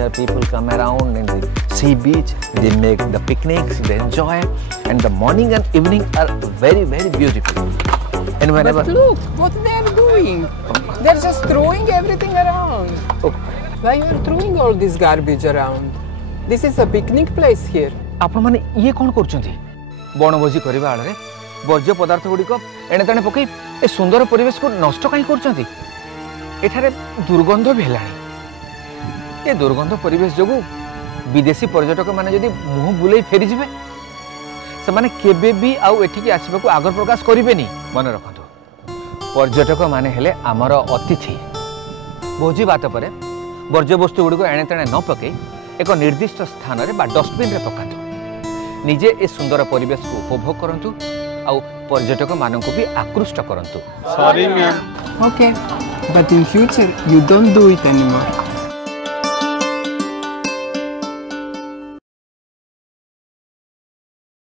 here people come around in the sea beach, they make the picnics, they enjoy, and the morning and evening are very beautiful. And whenever But look what they are doing. They're just throwing everything around. oh, Why you are throwing all this garbage around? This is a picnic place here. आपण माने ये कौन करछंती बनभोजी करबा आड़े वर्ज्य पदार्थ गुड़िक एणे तेणे पकई ए सुंदर परिवेश को नष्ट कहीं करछंती एठारे दुर्गंध भी हेलाणी ए दुर्गंध परिवेश जोगु विदेशी पर्यटक माने जदि मुह बुलाई फेरी जिवे से माने केबे भी आउ एठिकी आसीबाकू आग्रह प्रकाश करिवेनी मन रखंतु पर्यटक माने हेले आमर अतिथि भोजी बात परे वर्ज्य वस्तु गुड़िक एणे तेणे न पकई एक निर्दिष्ट स्थान रे बा डस्टबिन रे पकातु निजे ए सुंदर परिवेश को उपभोग करंतु आउ पर्यटक मानक भी आकृष्ट करंतु Sorry, ma'am. Okay, but in future you don't do it anymore.